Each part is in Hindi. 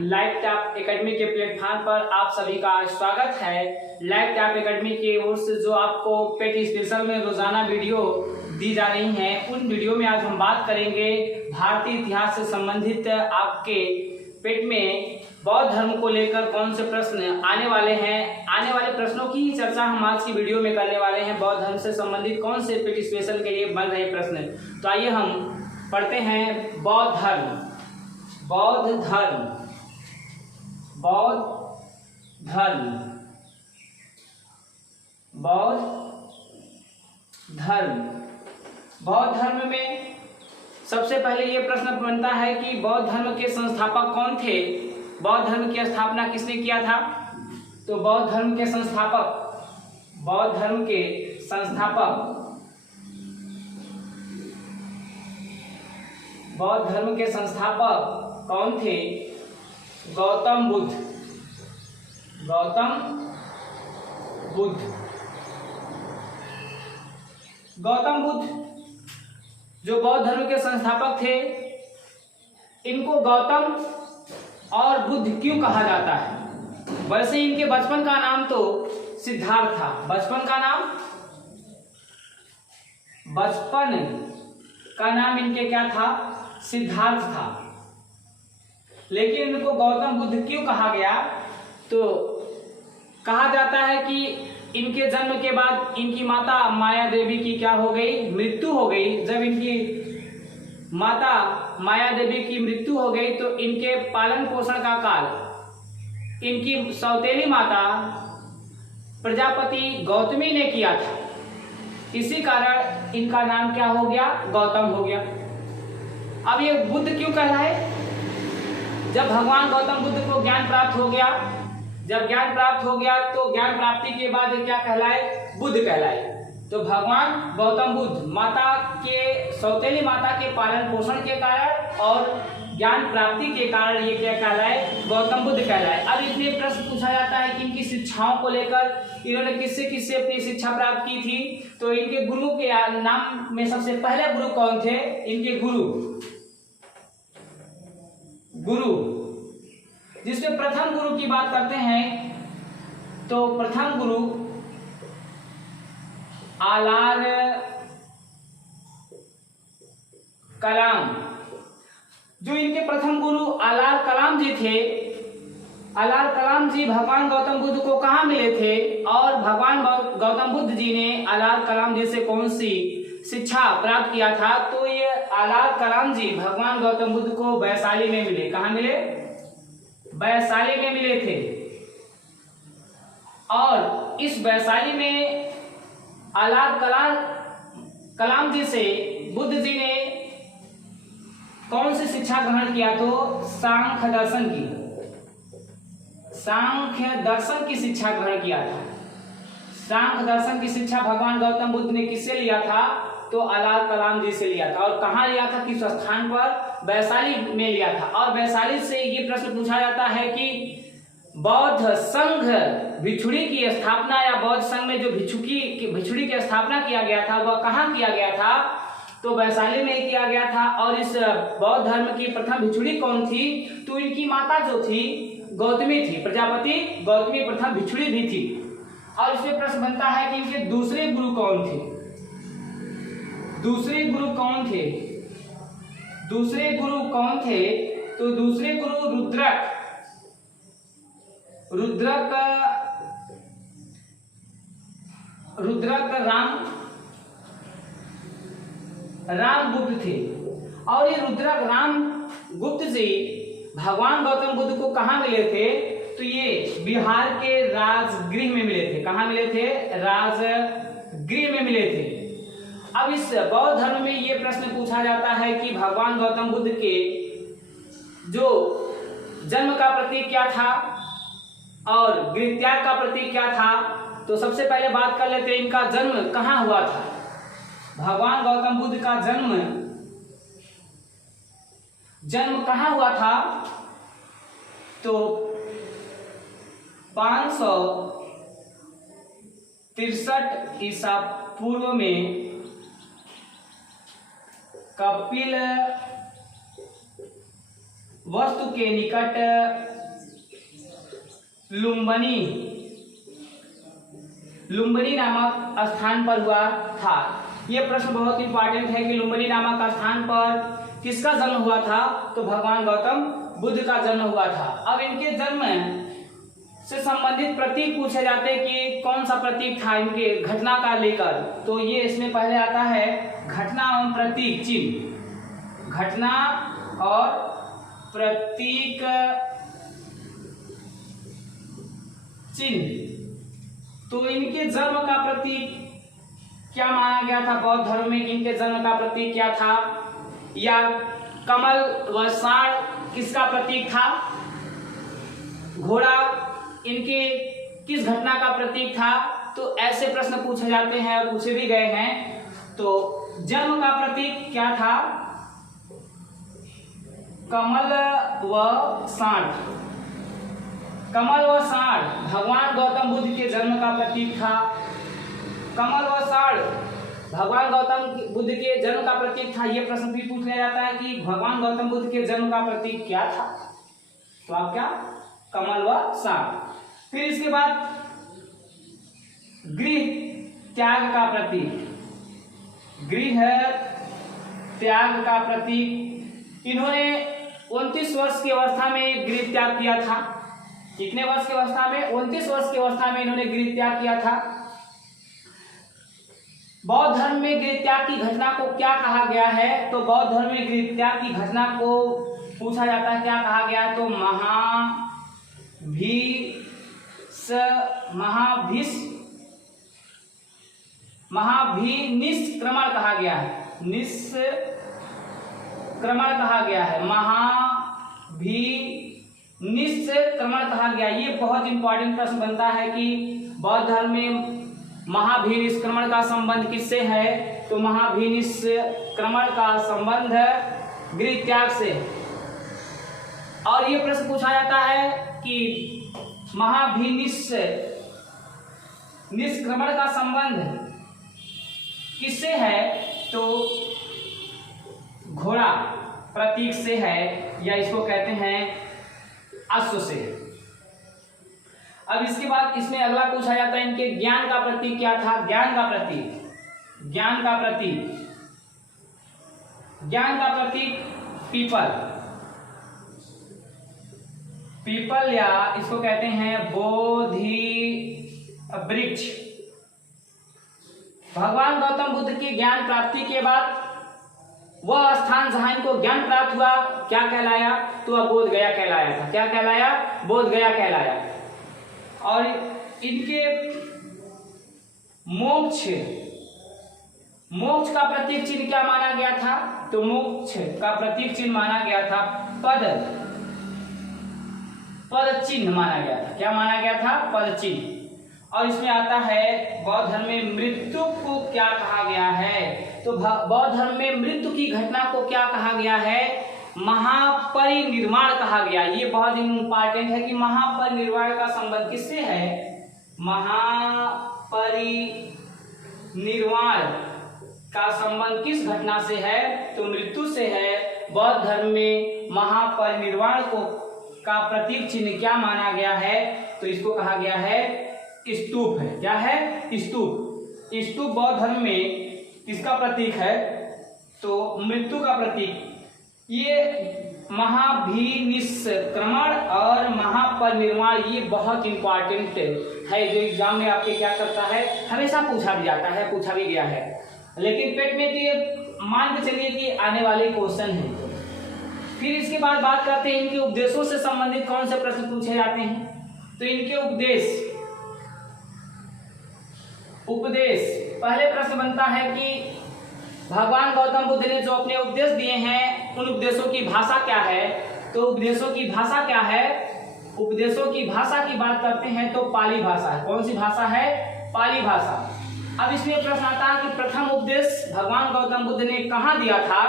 लाइव टैप एकेडमी के प्लेटफॉर्म पर आप सभी का स्वागत है। लाइव टैप एकेडमी की ओर से जो आपको पेट स्पेशल में रोजाना वीडियो दी जा रही हैं, उन वीडियो में आज हम बात करेंगे भारतीय इतिहास से संबंधित आपके पेट में बौद्ध धर्म को लेकर कौन से प्रश्न आने वाले हैं। आने वाले प्रश्नों की ही चर्चा हम आज की वीडियो में करने वाले हैं। बौद्ध धर्म से संबंधित कौन से पेट स्पेशल के लिए बन रहे प्रश्न, तो आइए हम पढ़ते हैं। बौद्ध धर्म, बौद्ध धर्म, बौद्ध धर्म, बौद्ध धर्म। बौद्ध धर्म में सबसे पहले ये प्रश्न बनता है कि बौद्ध धर्म के संस्थापक कौन थे। बौद्ध धर्म की स्थापना किसने किया था? तो बौद्ध धर्म के संस्थापक, बौद्ध धर्म के संस्थापक, बौद्ध धर्म के संस्थापक कौन थे? गौतम बुद्ध, गौतम बुद्ध। गौतम बुद्ध जो बौद्ध धर्म के संस्थापक थे, इनको गौतम और बुद्ध क्यों कहा जाता है? वैसे इनके बचपन का नाम तो सिद्धार्थ था। बचपन का नाम, बचपन का नाम इनके क्या था? सिद्धार्थ था। लेकिन इनको गौतम बुद्ध क्यों कहा गया? तो कहा जाता है कि इनके जन्म के बाद इनकी माता माया देवी की क्या हो गई? मृत्यु हो गई। जब इनकी माता माया देवी की मृत्यु हो गई तो इनके पालन पोषण का काल इनकी सौतेली माता प्रजापति गौतमी ने किया था। इसी कारण इनका नाम क्या हो गया? गौतम हो गया। अब ये बुद्ध क्यों कहलाए? जब भगवान गौतम बुद्ध को ज्ञान प्राप्त हो गया, जब ज्ञान प्राप्त हो गया तो ज्ञान प्राप्ति के बाद क्या कहलाए? बुद्ध कहलाए। तो भगवान गौतम बुद्ध माता के, सौतेली माता के पालन पोषण के कारण और ज्ञान प्राप्ति के कारण ये क्या कहलाए? गौतम बुद्ध कहलाए। अब इसमें प्रश्न पूछा जाता है कि इनकी शिक्षाओं को लेकर इन्होंने किससे किससे अपनी शिक्षा प्राप्त की थी। तो इनके गुरु के नाम में सबसे पहले गुरु कौन थे? इनके गुरु जिसमें प्रथम गुरु की बात करते हैं तो प्रथम गुरु आलार कलाम। जो इनके प्रथम गुरु आलार कलाम जी थे, आलार कलाम जी भगवान गौतम बुद्ध को कहाँ मिले थे और भगवान गौतम बुद्ध जी ने आलार कलाम जी से कौन सी शिक्षा प्राप्त किया था? तो ये आलार कलाम जी भगवान गौतम बुद्ध को वैशाली में मिले। कहाँ मिले? वैशाली में मिले थे। और इस वैशाली में आलार कलाम जी से बुद्ध जी ने कौन सी शिक्षा ग्रहण किया? तो सांख्य दर्शन की, सांख्य दर्शन की शिक्षा ग्रहण किया था। सांख्य दर्शन की शिक्षा भगवान गौतम बुद्ध ने किससे लिया था? तो आलार कलाम जी से लिया था। और कहाँ लिया था? किस स्थान पर? वैशाली में लिया था। और वैशाली से ये प्रश्न पूछा जाता है कि बौद्ध संघ भिक्षुणी की स्थापना या बौद्ध संघ में जो भिक्षुणी की स्थापना किया गया था वह कहाँ किया गया था? तो वैशाली में किया गया था। और इस बौद्ध धर्म की प्रथम भिक्षुणी कौन थी? तो इनकी माता जो थी गौतमी थी, प्रजापति गौतमी प्रथम भिक्षुणी भी थी। और इसमें प्रश्न बनता है कि इनके दूसरे गुरु कौन थे? दूसरे गुरु कौन थे? दूसरे गुरु कौन थे? तो दूसरे गुरु रुद्रक, राम गुप्त थे। और ये रुद्रक राम गुप्त जी भगवान गौतम बुद्ध को कहाँ मिले थे? तो ये बिहार के राजगृह में मिले थे। कहाँ मिले थे? राजगृह में मिले थे। अब इस बौद्ध धर्म में ये प्रश्न पूछा जाता है कि भगवान गौतम बुद्ध के जो जन्म का प्रतीक क्या था और गृहत्याग का प्रतीक क्या था? तो सबसे पहले बात कर लेते हैं इनका जन्म कहाँ हुआ था। भगवान गौतम बुद्ध का जन्म कहाँ हुआ था? तो 563 ईसा पूर्व में कपिल वस्तु के निकट लुम्बिनी नामक स्थान पर हुआ था। यह प्रश्न बहुत इंपॉर्टेंट है कि लुम्बिनी नामक स्थान पर किसका जन्म हुआ था? तो भगवान गौतम बुद्ध का जन्म हुआ था। अब इनके जन्म से संबंधित प्रतीक पूछे जाते हैं कि कौन सा प्रतीक था इनके घटना का लेकर। तो ये इसमें पहले आता है घटना एवं प्रतीक चिन्ह। घटना और प्रतीक चिन्ह। तो इनके जन्म का प्रतीक क्या माना गया था बौद्ध धर्म में? इनके जन्म का प्रतीक क्या था? या कमल व साढ़ किसका प्रतीक था? घोड़ा इनके किस घटना का प्रतीक था? तो ऐसे प्रश्न पूछे जाते हैं और पूछे भी गए हैं। तो जन्म का प्रतीक क्या था? कमल व साढ़। कमल व साढ़ भगवान गौतम बुद्ध के जन्म का प्रतीक था। कमल व साढ़ भगवान गौतम बुद्ध के जन्म का प्रतीक था। यह प्रश्न भी पूछ लिया जाता है कि भगवान गौतम बुद्ध के जन्म का प्रतीक क्या था? तो आप क्या? कमल व साढ़। फिर इसके बाद गृह त्याग का प्रतीक। गृह त्याग का प्रतीक इन्होंने 29 वर्ष की अवस्था में गृह त्याग किया था। कितने वर्ष की अवस्था में? 29 वर्ष की अवस्था में इन्होंने गृह त्याग किया था। बौद्ध धर्म में गृह त्याग की घटना को क्या कहा गया है? तो बौद्ध धर्म में गृह त्याग की घटना को पूछा जाता है क्या कहा गया है? तो महाभिनिष्क्रमण कहा गया है। निष्क्रमण कहा गया है। महाभिनिष्क्रमण कहा गया। ये बहुत इंपॉर्टेंट प्रश्न बनता है कि बौद्ध धर्म में महाभिनिष्क्रमण का संबंध किससे है? तो महाभिनिष्क्रमण का संबंध गृह त्याग से। और ये प्रश्न पूछा जाता है कि महाभिनिष्क्रमण का संबंध किससे है? तो घोड़ा प्रतीक से है, या इसको कहते हैं अश्व से। अब इसके बाद इसमें अगला पूछा जाता है इनके ज्ञान का प्रतीक क्या था? ज्ञान का प्रतीक पीपल या इसको कहते हैं बोधि वृक्ष। भगवान गौतम बुद्ध की ज्ञान प्राप्ति के बाद वह स्थान जहां इनको ज्ञान प्राप्त हुआ क्या कहलाया? तो वह बोध गया कहलाया था। क्या कहलाया? बोध गया कहलाया। और इनके मोक्ष का प्रतीक चिन्ह क्या माना गया था? तो मोक्ष का प्रतीक चिन्ह माना गया था पद चिन्ह माना गया था। क्या माना गया था? पद चिन्ह। और इसमें आता है बौद्ध धर्म में मृत्यु को क्या कहा गया है? तो बौद्ध धर्म में मृत्यु की घटना को क्या कहा गया है? महापरिनिर्वाण कहा गया। ये बहुत इंपॉर्टेंट है कि महापरिनिर्वाण का संबंध किससे है? महापरिनिर्वाण का संबंध किस घटना से है? तो मृत्यु से है। बौद्ध धर्म में महापरिनिर्वाण को का प्रतीक चिन्ह क्या माना गया है? तो इसको कहा गया है स्तूप है। क्या है? स्तूप। स्तूप बौद्ध धर्म में किसका प्रतीक है? तो मृत्यु का प्रतीक। ये महाभिनिष्क्रमण और महापरिनिर्वाण ये बहुत इंपॉर्टेंट है, जो एग्जाम में आपके क्या करता है, हमेशा पूछा भी जाता है, पूछा भी गया है। लेकिन पेट में तो ये मान के चलिए कि आने वाले क्वेश्चन है। फिर इसके बाद बात करते हैं इनके उपदेशों से संबंधित कौन से प्रश्न पूछे जाते हैं। तो इनके उपदेश पहले प्रश्न बनता है कि भगवान गौतम बुद्ध ने जो अपने उपदेश दिए हैं उन उपदेशों की भाषा क्या है? तो उपदेशों की भाषा क्या है? उपदेशों की भाषा की बात करते हैं तो पाली भाषा है। कौन सी भाषा है? पाली भाषा। अब इसमें प्रश्न आता है कि प्रथम उपदेश भगवान गौतम बुद्ध ने कहाँ दिया था?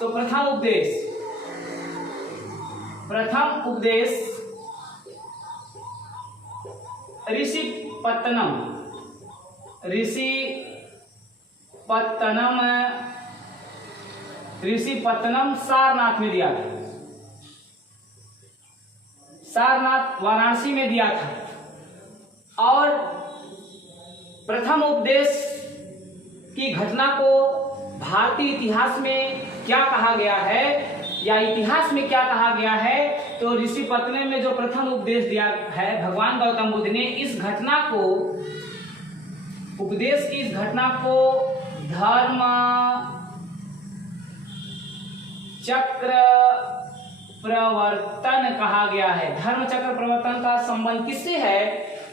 तो प्रथम उपदेश ऋषिपत्तनम सारनाथ में दिया था। सारनाथ वाराणसी में दिया था। और प्रथम उपदेश की घटना को भारतीय इतिहास में क्या कहा गया है या इतिहास में क्या कहा गया है, तो ऋषिपत्तनम में जो प्रथम उपदेश दिया है भगवान गौतम बुद्ध ने, इस घटना को, उपदेश की इस घटना को धर्म चक्र प्रवर्तन कहा गया है। धर्म चक्र प्रवर्तन का संबंध किससे है,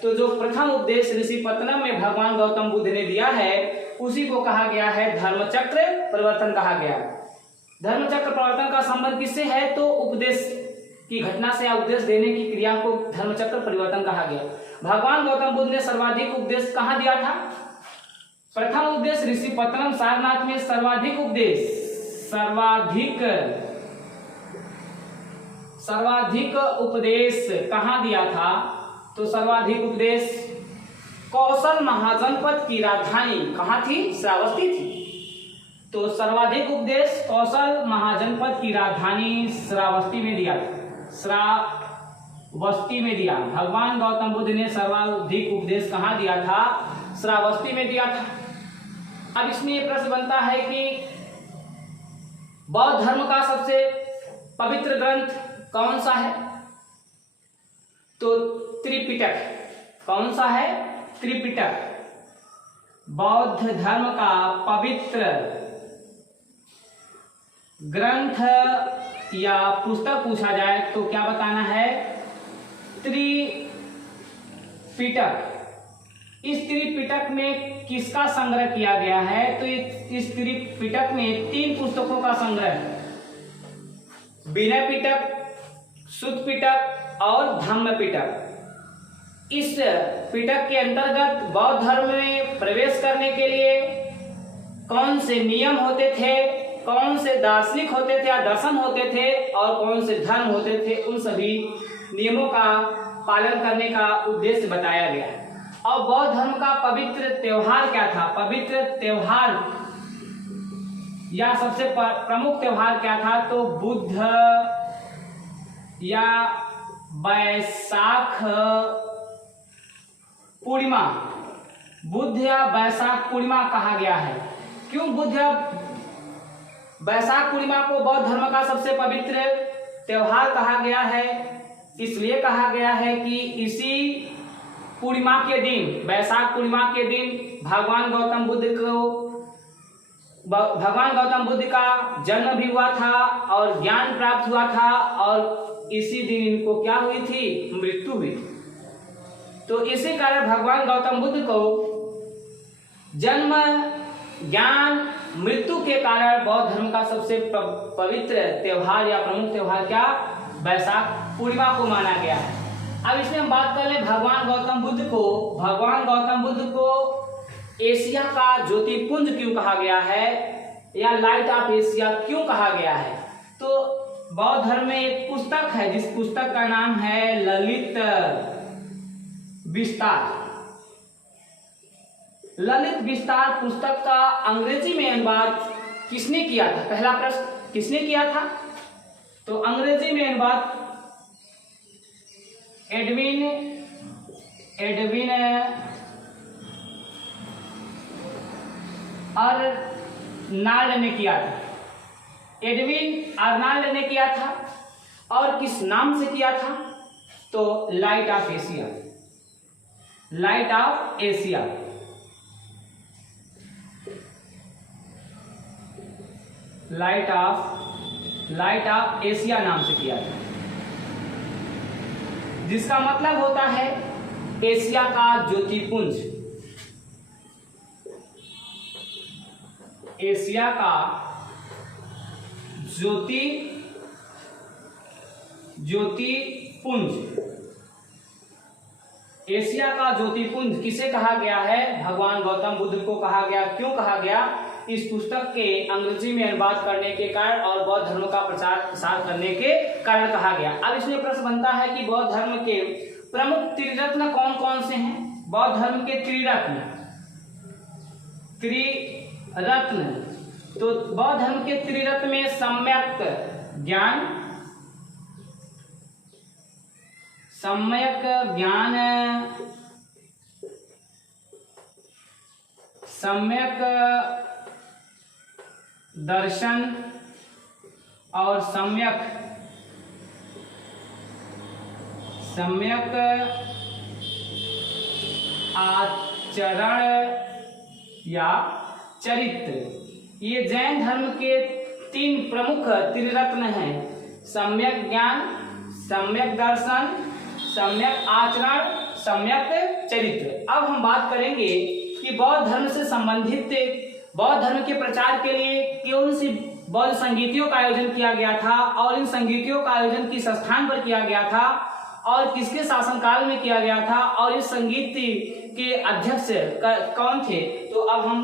तो जो प्रथम उपदेश ऋषिपत्तनम में भगवान गौतम बुद्ध ने दिया है उसी को कहा गया है धर्म चक्र प्रवर्तन कहा गया। धर्म चक्र प्रवर्तन का संबंध किससे है, तो उपदेश की घटना से या उपदेश देने की क्रिया को धर्म चक्र परिवर्तन कहा गया। भगवान गौतम बुद्ध ने सर्वाधिक उपदेश कहाँ दिया था, प्रथम उपदेश ऋषिपत्तनम सारनाथ में सर्वाधिक उपदेश कहाँ दिया था, तो सर्वाधिक उपदेश कौशल महाजनपद की राजधानी कहाँ थी, श्रावस्ती थी। तो सर्वाधिक उपदेश कौशल महाजनपद की राजधानी श्रावस्ती में दिया था, श्रावस्ती में दिया। भगवान गौतम बुद्ध ने सर्वाधिक उपदेश कहाँ दिया था, श्रावस्ती में दिया था। अब इसमें यह प्रश्न बनता है कि बौद्ध धर्म का सबसे पवित्र ग्रंथ कौन सा है, तो त्रिपिटक। कौन सा है, त्रिपिटक। बौद्ध धर्म का पवित्र ग्रंथ या पुस्तक पूछा जाए तो क्या बताना है, त्रिपिटक। इस त्रिपिटक में किसका संग्रह किया गया है, तो इस त्रिपिटक में 3 पुस्तकों का संग्रह है, विनय पिटक, सुत्त पिटक और धम्म पिटक। इस पिटक के अंतर्गत बौद्ध धर्म में प्रवेश करने के लिए कौन से नियम होते थे, कौन से दार्शनिक होते थे या दर्शन होते थे और कौन से धर्म होते थे, उन सभी नियमों का पालन करने का उद्देश्य बताया गया है। और बौद्ध धर्म का पवित्र त्योहार क्या था, पवित्र त्योहार या सबसे प्रमुख त्योहार क्या था, तो बुद्ध या वैशाख पूर्णिमा, बुद्ध या वैशाख पूर्णिमा कहा गया है। क्यों बुद्ध या वैशाख पूर्णिमा को बौद्ध धर्म का सबसे पवित्र त्योहार कहा गया है, इसलिए कहा गया है कि इसी पूर्णिमा के दिन, वैशाख पूर्णिमा के दिन भगवान गौतम बुद्ध का जन्म भी हुआ था और ज्ञान प्राप्त हुआ था और इसी दिन इनको क्या हुई थी, मृत्यु हुई थी। तो इसी कारण भगवान गौतम बुद्ध को जन्म, ज्ञान, मृत्यु के कारण बौद्ध धर्म का सबसे पवित्र त्योहार या प्रमुख त्योहार क्या, वैशाख पूर्णिमा को माना गया है। अब इसमें हम बात कर ले भगवान गौतम बुद्ध को एशिया का ज्योतिपुंज क्यों कहा गया है या लाइट ऑफ एशिया क्यों कहा गया है। तो बौद्ध धर्म में एक पुस्तक है जिस पुस्तक का नाम है ललित विस्तार। ललित विस्तार पुस्तक का अंग्रेजी में अनुवाद किसने किया था, पहला प्रश्न किसने किया था, तो अंग्रेजी में अनुवाद एडविन अर्नाल्ड ने किया था। एडविन अर्नाल्ड ने किया था और किस नाम से किया था, तो light of Asia, light of Asia. Light of Asia नाम से किया था, जिसका मतलब होता है एशिया का ज्योतिपुंज। एशिया का ज्योतिपुंज। एशिया का ज्योतिपुंज किसे कहा गया है, भगवान गौतम बुद्ध को कहा गया। क्यों कहा गया, इस पुस्तक के अंग्रेजी में अनुवाद करने के कारण और बौद्ध धर्म का प्रचार प्रसार करने के कारण कहा गया। अब इसमें प्रश्न बनता है कि बौद्ध धर्म के प्रमुख त्रिरत्न कौन कौन से हैं। बौद्ध धर्म के त्रिरत्न, तो बौद्ध धर्म के त्रिरत्न में सम्यक ज्ञान, सम्यक ज्ञान, सम्यक दर्शन और सम्यक आचरण या चरित्र, ये जैन धर्म के 3 प्रमुख त्रिरत्न हैं। सम्यक ज्ञान, सम्यक दर्शन, सम्यक आचरण, सम्यक चरित्र। अब हम बात करेंगे कि बौद्ध धर्म से संबंधित बौद्ध धर्म के प्रचार के लिए कौन सी बौद्ध संगीतियों का आयोजन किया गया था और इन संगीतियों का आयोजन किस स्थान पर किया गया था और किसके शासनकाल में किया गया था और इस संगीत के अध्यक्ष कौन थे। तो अब हम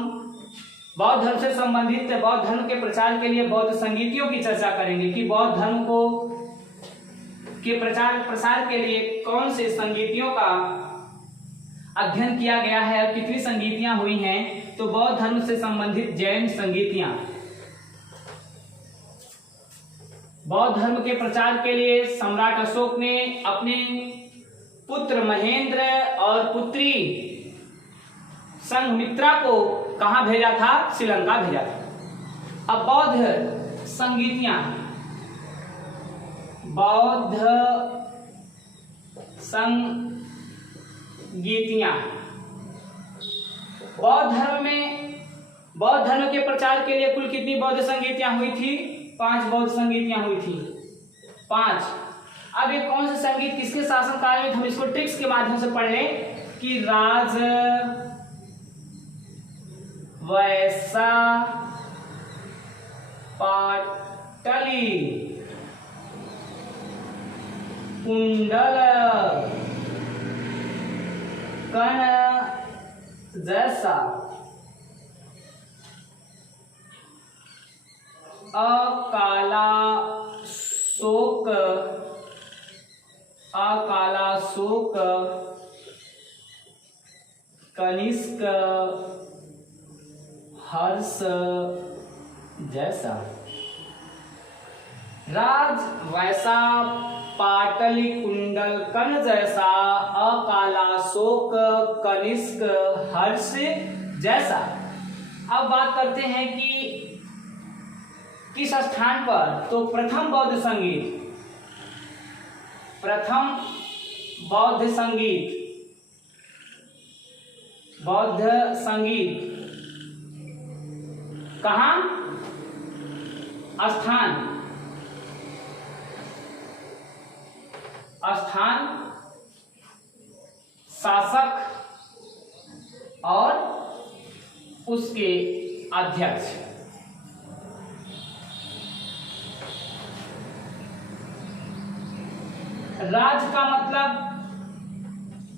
बौद्ध धर्म से संबंधित बौद्ध धर्म के प्रचार के लिए बौद्ध संगीतियों की चर्चा करेंगे कि बौद्ध धर्म को के प्रचार प्रसार के लिए कौन से संगीतियों का अध्ययन किया गया है और कितनी संगीतियां हुई हैं। तो बौद्ध धर्म से संबंधित जैन संगीतियां, बौद्ध धर्म के प्रचार के लिए सम्राट अशोक ने अपने पुत्र महेंद्र और पुत्री संघमित्रा को कहां भेजा था? श्रीलंका भेजा था। अब बौद्ध संगीतियां, बौद्ध संगीतियां बौद्ध धर्म के प्रचार के लिए कुल कितनी बौद्ध संगीतियां हुई थी? 5 बौद्ध संगीतियां हुई थी, 5। अब ये कौन सा संगीत किसके शासनकाल में? हम इसको ट्रिक्स के माध्यम से पढ़ लें कि राज वैसा पाटली कुंडल कण जैसा अकाला शोक कनिष्क हर्ष जैसा। राज वैसा पाटली कुंडल कण जैसा अकाला शोक कनिष्क हर्ष जैसा। अब बात करते हैं कि किस स्थान पर? तो प्रथम बौद्ध संगीत कहाँ? स्थान, शासक और उसके अध्यक्ष। राज का मतलब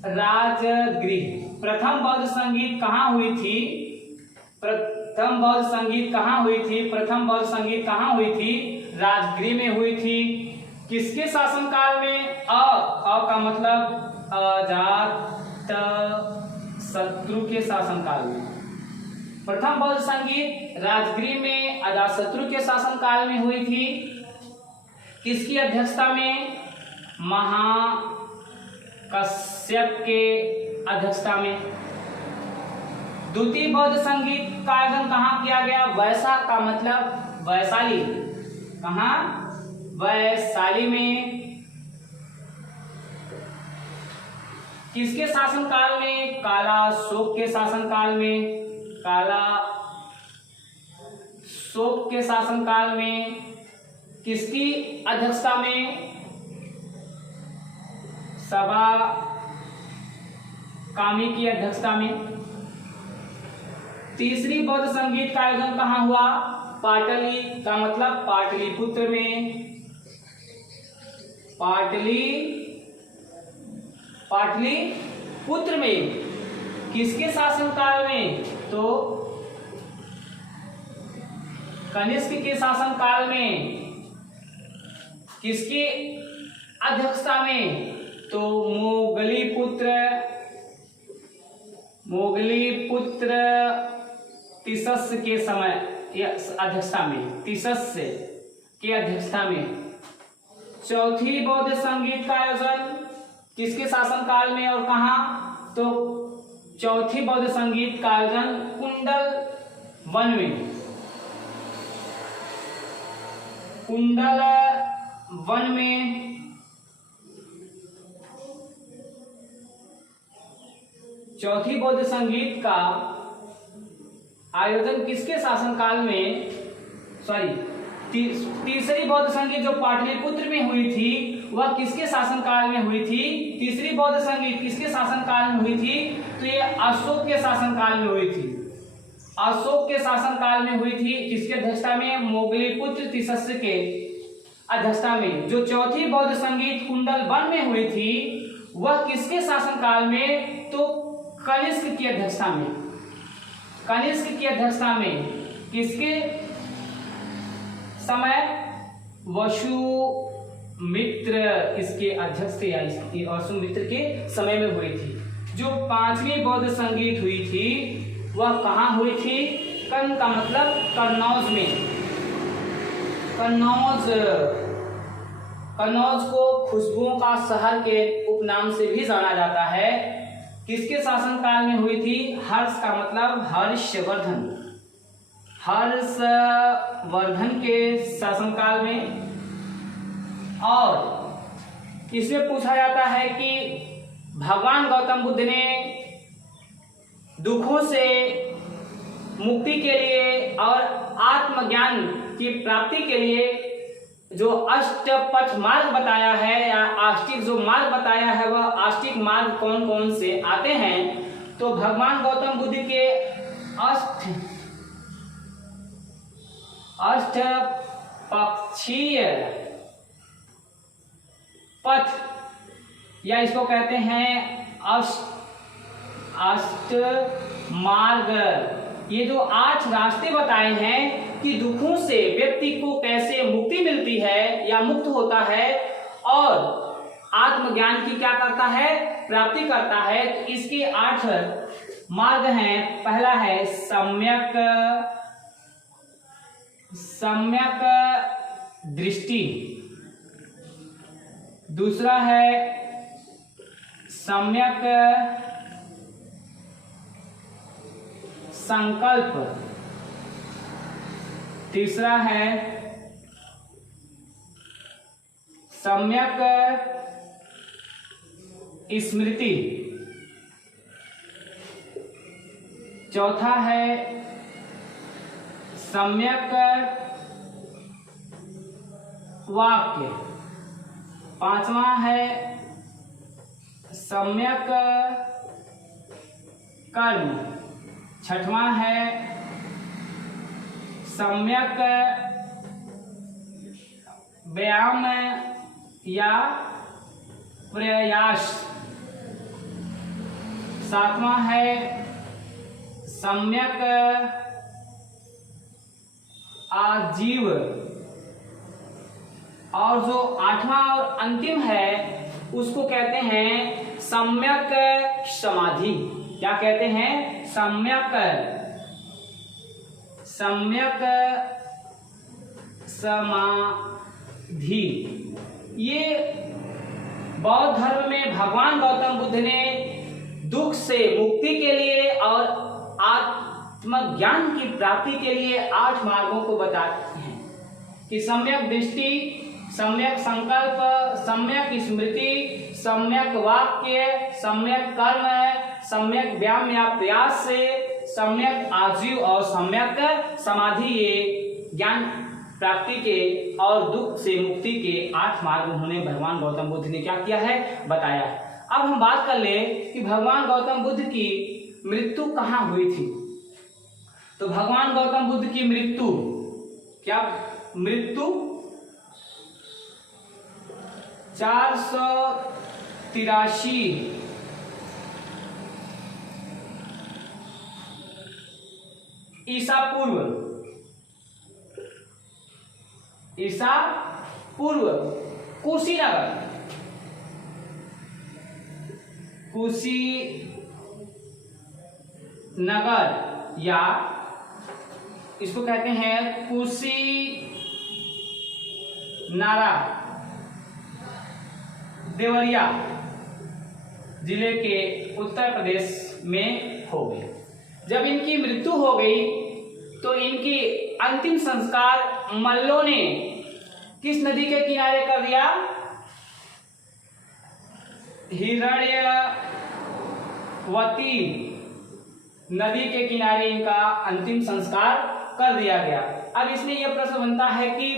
राजगृह। प्रथम बौद्ध संगीत कहाँ हुई थी? प्रथम बौद्ध संगीत कहाँ हुई थी? राजगृह में हुई थी। किसके शासनकाल में? अ का मतलब अजात शत्रु के शासनकाल में। प्रथम बौद्ध संगीत राजगृह में अजातशत्रु के शासनकाल में हुई थी। किसकी अध्यक्षता में? महाकश्यप के अध्यक्षता में। द्वितीय बौद्ध संगीत का आयोजन कहाँ किया गया? वैसा का मतलब वैशाली। कहाँ? वैशाली में। किसके शासनकाल में? काला शोक के शासनकाल में। काला शोक के शासनकाल में। किसकी अध्यक्षता में? सभा कामी की अध्यक्षता में। तीसरी बौद्ध संगीत का आयोजन कहाँ हुआ? पाटली का मतलब पाटलिपुत्र में। पाटलिपुत्र में। किसके शासनकाल में? तो कनिष्क के शासनकाल में। किसकी अध्यक्षता में? तो मोगलीपुत्र तिसस के समय अध्यक्षता में। तिसस के अध्यक्षता में। चौथी बौद्ध संगीत का आयोजन किसके शासनकाल में और कहाँ? तो चौथी बौद्ध संगीत कालजन कुंडल वन में, कुंडल वन में चौथी बौद्ध संगीत का आयोजन किसके शासनकाल में, तीसरी बौद्ध संगीत जो पाटलिपुत्र में हुई थी वह किसके शासनकाल में हुई थी? तीसरी बौद्ध संगीत किसके शासनकाल में हुई थी? तो ये अशोक के शासनकाल में हुई थी। अशोक के शासनकाल में हुई थी। किसके अध्यक्षता में? मोगलीपुत्र तिसस्य के अध्यक्षता में। जो चौथी बौद्ध संगीत कुंडल वन में हुई थी वह किसके शासनकाल में? तो कनिष्क की अध्यक्षता में। कनिष्क की अध्यक्षता में किसके समय? वसुमित्र इसके अध्यक्ष थे, या वसुमित्र के समय में हुई थी। जो पांचवी बौद्ध संगीत हुई थी वह कहाँ हुई थी? कन का मतलब कन्नौज में। कन्नौज को खुशबुओं का शहर के उपनाम से भी जाना जाता है। किसके शासनकाल में हुई थी? हर्ष का मतलब हर्षवर्धन, हर्षवर्धन के शासनकाल में। और इसमें पूछा जाता है कि भगवान गौतम बुद्ध ने दुखों से मुक्ति के लिए और आत्मज्ञान की प्राप्ति के लिए जो अष्टपथ मार्ग बताया है या आस्तिक जो मार्ग बताया है वह आस्तिक मार्ग कौन कौन से आते हैं? तो भगवान गौतम बुद्ध के अष्टपक्षीय पथ या इसको कहते हैं अष्ट मार्ग। ये जो 8 रास्ते बताए हैं कि दुखों से व्यक्ति को कैसे मुक्ति मिलती है या मुक्त होता है और आत्मज्ञान की क्या करता है? प्राप्ति करता है। तो इसके 8 मार्ग हैं। पहला है सम्यक दृष्टि, दूसरा है सम्यक संकल्प, तीसरा है सम्यक स्मृति, चौथा है सम्यक वाक्य, पांचवा है सम्यक कर्म, छठवां है सम्यक व्यायाम या प्रयास, सातवां है सम्यक आजीव, और जो 8वां और अंतिम है उसको कहते हैं सम्यक समाधि। क्या कहते हैं? सम्यक समाधि। ये बौद्ध धर्म में भगवान गौतम बुद्ध ने दुख से मुक्ति के लिए और आत्मज्ञान की प्राप्ति के लिए 8 मार्गों को बताते हैं कि सम्यक दृष्टि, सम्यक संकल्प, सम्यक स्मृति, सम्यक वाक्य, सम्यक कर्म, सम्यक व्यायाम या प्रयास से, सम्यक आजीव और सम्यक समाधि। ये ज्ञान प्राप्ति के और दुख से मुक्ति के 8 मार्ग उन्होंने भगवान गौतम बुद्ध ने क्या किया है? बताया है। अब हम बात कर लें कि भगवान गौतम बुद्ध की मृत्यु कहाँ हुई थी। तो भगवान गौतम बुद्ध की मृत्यु 483 ईसा पूर्व कुशीनगर या इसको कहते हैं कुशीनारा देवरिया जिले के उत्तर प्रदेश में हो गई। जब इनकी मृत्यु हो गई तो इनकी अंतिम संस्कार मल्लों ने किस नदी के किनारे कर दिया? हिरण्यवती नदी के किनारे इनका अंतिम संस्कार कर दिया गया। अब इसमें यह प्रश्न बनता है कि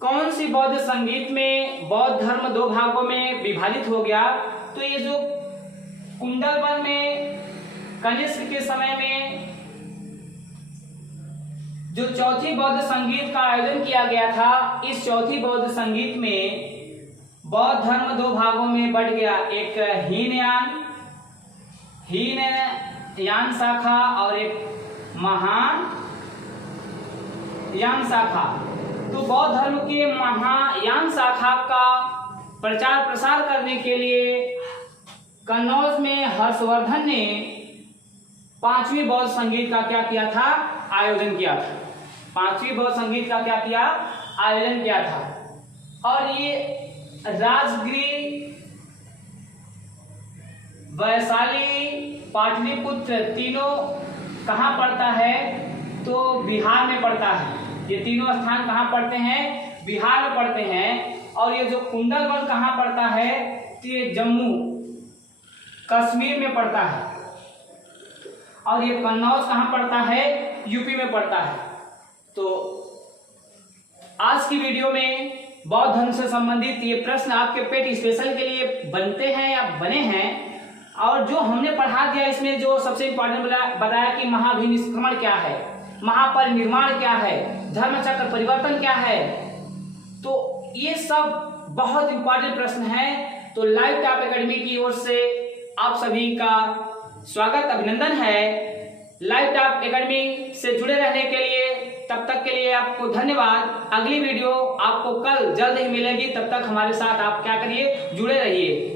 कौन सी बौद्ध संगीत में बौद्ध धर्म दो भागों में विभाजित हो गया? तो ये जो कुंडलवन में कनिष्क के समय में जो चौथी बौद्ध संगीत का आयोजन किया गया था, इस चौथी बौद्ध संगीत में बौद्ध धर्म दो भागों में बट गया। एक हीनयान शाखा और एक महायान शाखा। तो बौद्ध धर्म के महायान शाखा का प्रचार प्रसार करने के लिए कन्नौज में हर्षवर्धन ने पांचवी बौद्ध संगीत का क्या किया था? आयोजन किया था। पांचवी बौद्ध संगीत का क्या किया? आयोजन किया था। और ये राजगीर, वैशाली, पाटलिपुत्र तीनों कहाँ पड़ता है? तो बिहार में पड़ता है। ये तीनों स्थान कहाँ पड़ते हैं? बिहार में पड़ते हैं। और ये जो कुंडलवन कहाँ पड़ता है? तो ये जम्मू कश्मीर में पड़ता है। और ये कन्नौज कहाँ पड़ता है? यूपी में पड़ता है। तो आज की वीडियो में बौद्ध धर्म से संबंधित ये प्रश्न आपके पेट स्पेशल के लिए बनते हैं या बने हैं। और जो हमने पढ़ा दिया इसमें जो सबसे इम्पोर्टेंट बताया कि महाभिनिष्क्रमण क्या है, महापरिनिर्वाण क्या है, धर्मचक्र परिवर्तन क्या है, तो ये सब बहुत इंपॉर्टेंट प्रश्न हैं। तो लाइव टॉप एकेडमी की ओर से आप सभी का स्वागत, अभिनंदन है। लाइव टॉप एकेडमी से जुड़े रहने के लिए, तब तक के लिए आपको धन्यवाद। अगली वीडियो आपको कल जल्द ही मिलेगी। तब तक हमारे साथ आप क्या करिए? जुड़े रहिए।